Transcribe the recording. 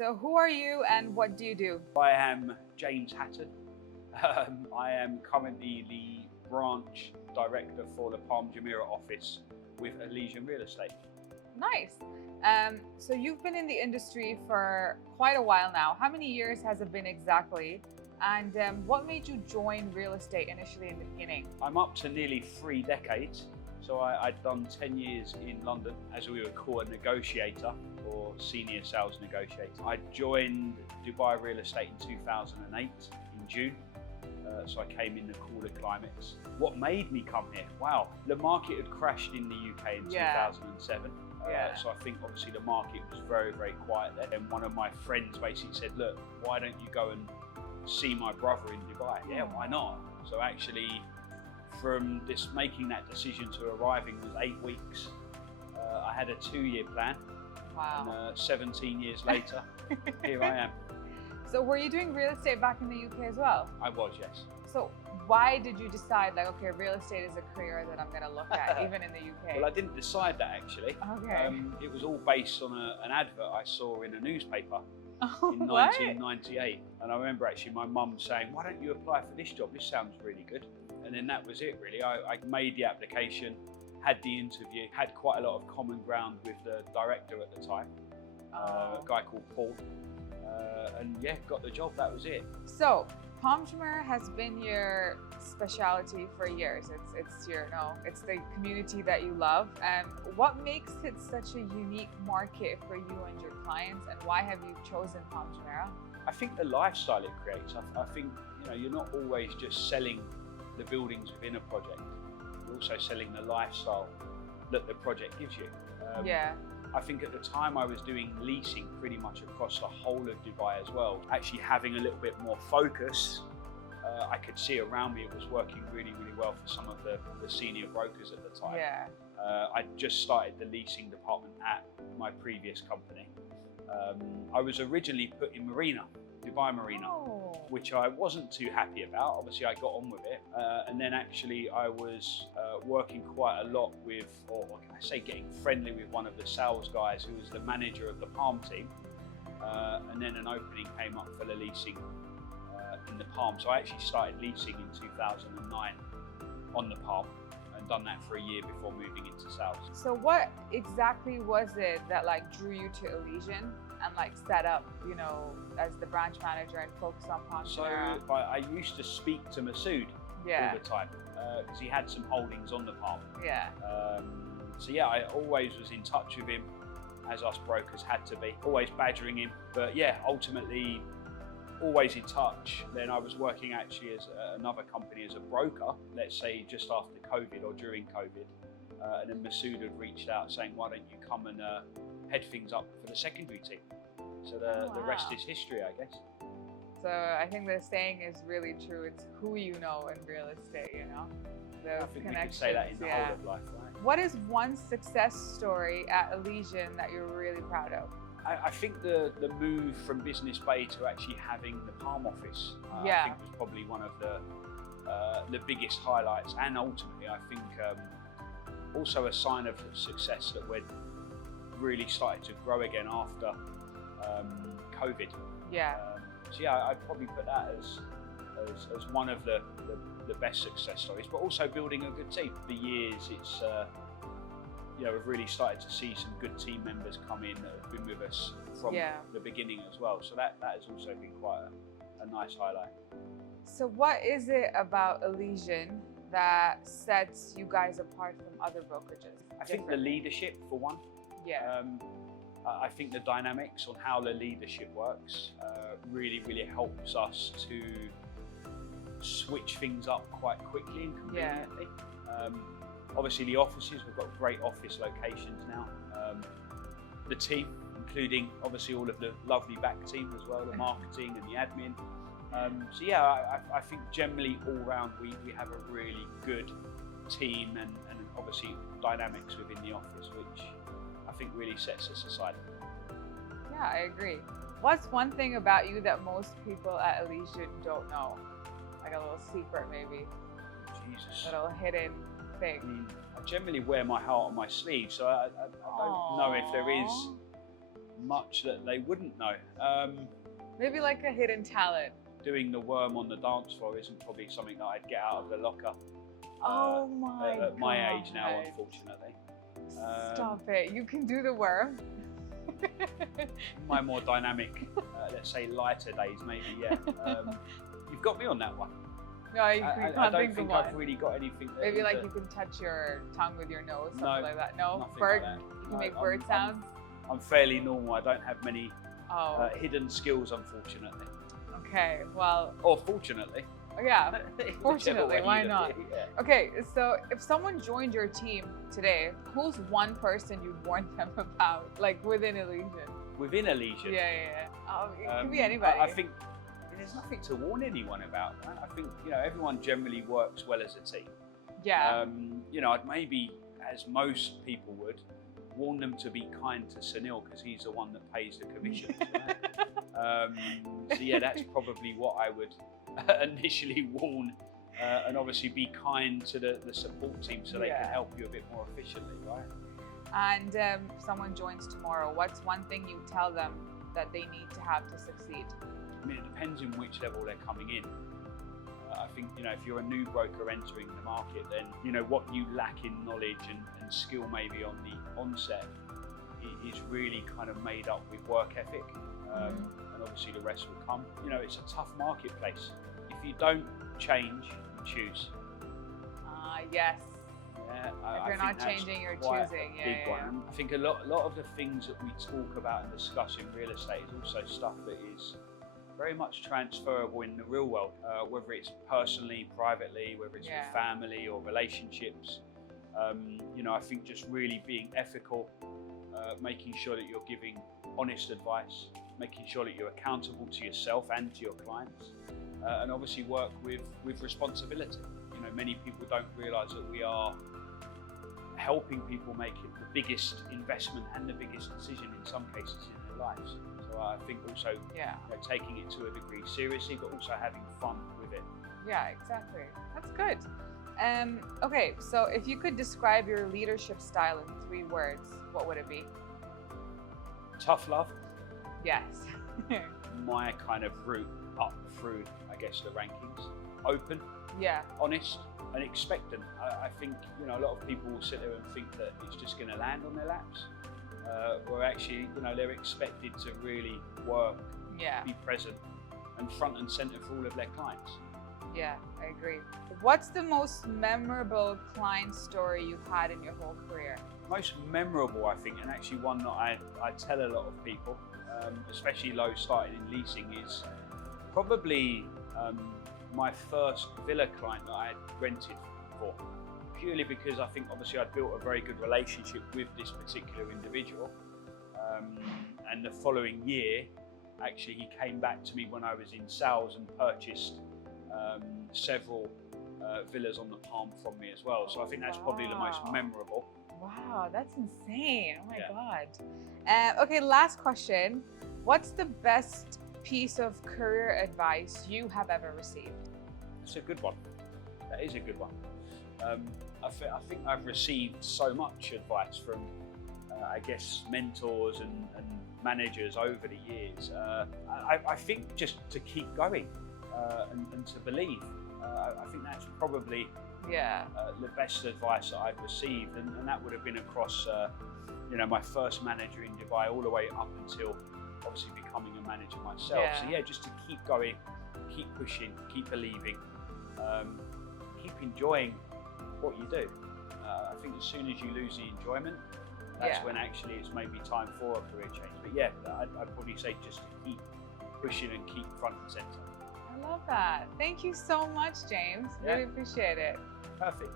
So who are you and what do you do? I am James Hatton. I am currently the branch director for the Palm Jumeirah office with Elysian Real Estate. Nice. So you've been in the industry for quite a while now. How many years has it been exactly? And what made you join real estate initially in the beginning? I'm up to nearly 3 decades. So I'd done 10 years in London as we would call a negotiator or senior sales negotiator. I joined Dubai Real Estate in 2008 in June. So I came in the cooler climates. What made me come here? Wow, the market had crashed in the UK in 2007. So I think obviously the market was very, very quiet then. And one of my friends basically said, look, why don't you go and see my brother in Dubai? Yeah, why not? So actually, from making that decision to arriving was 8 weeks. I had a 2-year plan. Wow. And 17 years later, here I am. So were you doing real estate back in the UK as well? I was, yes. So why did you decide like, okay, real estate is a career that I'm going to look at even in the UK? Well, I didn't decide that actually. Okay. It was all based on an advert I saw in a newspaper in What? 1998. And I remember actually my mum saying, why don't you apply for this job? This sounds really good. And then that was it really. I made the application, had the interview, had quite a lot of common ground with the director at the time, a guy called Paul. And yeah, got the job, that was it. So Palm Jumeirah has been your specialty for years. It's it's the community that you love. What makes it such a unique market for you and your clients, and why have you chosen Palm Jumeirah? I think the lifestyle it creates. I think you're not always just selling the buildings within a project. You're also selling the lifestyle that the project gives you. I think at the time I was doing leasing pretty much across the whole of Dubai as well. Actually having a little bit more focus, I could see around me it was working really, really well for some of the senior brokers at the time. I just started the leasing department at my previous company. I was originally put in Marina, Dubai Marina, which I wasn't too happy about. Obviously I got on with it. And then actually I was working quite a lot with, or can I say getting friendly with one of the sales guys who was the manager of the Palm team. And then an opening came up for the leasing in the Palm. So I actually started leasing in 2009 on the Palm and done that for a year before moving into sales. So what exactly was it that like drew you to Elysian and like set up, as the branch manager and focus on Palm Jumeirah? So I used to speak to Masood all the time because he had some holdings on the Palm. So yeah, I always was in touch with him, as us brokers had to be, always badgering him. But yeah, ultimately always in touch. Then I was working actually as another company as a broker, let's say just after COVID or during COVID. And then Masood had reached out saying, why don't you come and head things up for the secondary team? So the rest is history, I guess. So I think the saying is really true. It's who you know in real estate, Those I think we connections. could say that in the whole of life, right? What is one success story at Elysian that you're really proud of? I think the move from Business Bay to actually having the Palm office, I think was probably one of the biggest highlights, and ultimately I think also a sign of success that we're really started to grow again after COVID. So yeah, I'd probably put that as one of the best success stories, but also building a good team. For years, it's we've really started to see some good team members come in that have been with us from the beginning as well. So that has also been quite a nice highlight. So what is it about Elysian that sets you guys apart from other brokerages? I think the leadership, for one. I think the dynamics on how the leadership works really, really helps us to switch things up quite quickly and conveniently. Obviously the offices, we've got great office locations now. The team, including obviously all of the lovely back team as well, the marketing and the admin. So yeah, I think generally all round we have a really good team and obviously dynamics within the office, which I think really sets us aside. Yeah, I agree. What's one thing about you that most people at Elysian don't know? Like a little secret maybe? Jesus. A little hidden thing. I mean, I generally wear my heart on my sleeve, so I don't know if there is much that they wouldn't know. Maybe like a hidden talent. Doing the worm on the dance floor isn't probably something that I'd get out of the locker. Oh my At my age now, unfortunately. Stop it! You can do the worm. My more dynamic, let's say lighter days, maybe. Yeah. You've got me on that one. No, you can't I don't think think of I've one. really got anything. Maybe like you can touch your tongue with your nose, something like that. No, nothing bird. like that. You can make bird sounds. I'm fairly normal. I don't have many hidden skills, unfortunately. Okay, well. Or fortunately. Yeah, fortunately, why not? Yeah. Okay, so if someone joined your team today, who's one person you'd warn them about, like within Elysian? Within Elysian? Yeah. It can be anybody. I think there's nothing to warn anyone about, right? I think, everyone generally works well as a team. Yeah. I'd maybe, as most people would, warn them to be kind to Sunil because he's the one that pays the commissions. Right? So yeah, that's probably what I would initially warn, and obviously be kind to the support team so they can help you a bit more efficiently, right? And if someone joins tomorrow, what's one thing you tell them that they need to have to succeed? I mean, it depends in which level they're coming in. I think, if you're a new broker entering the market, then, what you lack in knowledge and skill maybe on the onset is really kind of made up with work ethic. And obviously the rest will come. It's a tough marketplace. If you don't change, you choose. Yes. Yeah, if you're not changing, you're choosing. One. I think a lot of the things that we talk about and discuss in real estate is also stuff that is very much transferable in the real world, whether it's personally, privately, whether it's with family or relationships. I think just really being ethical, making sure that you're giving honest advice, making sure that you're accountable to yourself and to your clients, and obviously work with responsibility. Many people don't realise that we are helping people make it the biggest investment and the biggest decision in some cases in their lives. So I think also taking it to a degree seriously, but also having fun with it. Yeah, exactly. That's good. Okay, so if you could describe your leadership style in 3 words, what would it be? Tough love. Yes. My kind of route up through, I guess, the rankings. Open. Yeah. Honest and expectant. I think, a lot of people will sit there and think that it's just going to land on their laps. Where actually, they're expected to really work, be present, and front and center for all of their clients. Yeah, I agree. What's the most memorable client story you've had in your whole career? Most memorable, I think, and actually one that I tell a lot of people, especially those starting in leasing, is probably my first villa client that I had rented for. Purely because I think obviously I'd built a very good relationship with this particular individual. And the following year, actually he came back to me when I was in sales and purchased several villas on the Palm from me as well. So I think that's probably the most memorable. Wow, that's insane. Oh my God. Okay, last question. What's the best piece of career advice you have ever received? That's a good one. That is a good one. I think I've received so much advice from, I guess, mentors and managers over the years. I think just to keep going and to believe. I think that's probably the best advice that I've received, and that would have been across, my first manager in Dubai all the way up until obviously becoming a manager myself. So yeah, just to keep going, keep pushing, keep believing, keep enjoying what you do. I think as soon as you lose the enjoyment, that's when actually it's maybe time for a career change. But yeah, I'd probably say just to keep pushing and keep front and center. I love that. Thank you so much, James. Really appreciate it. Perfect.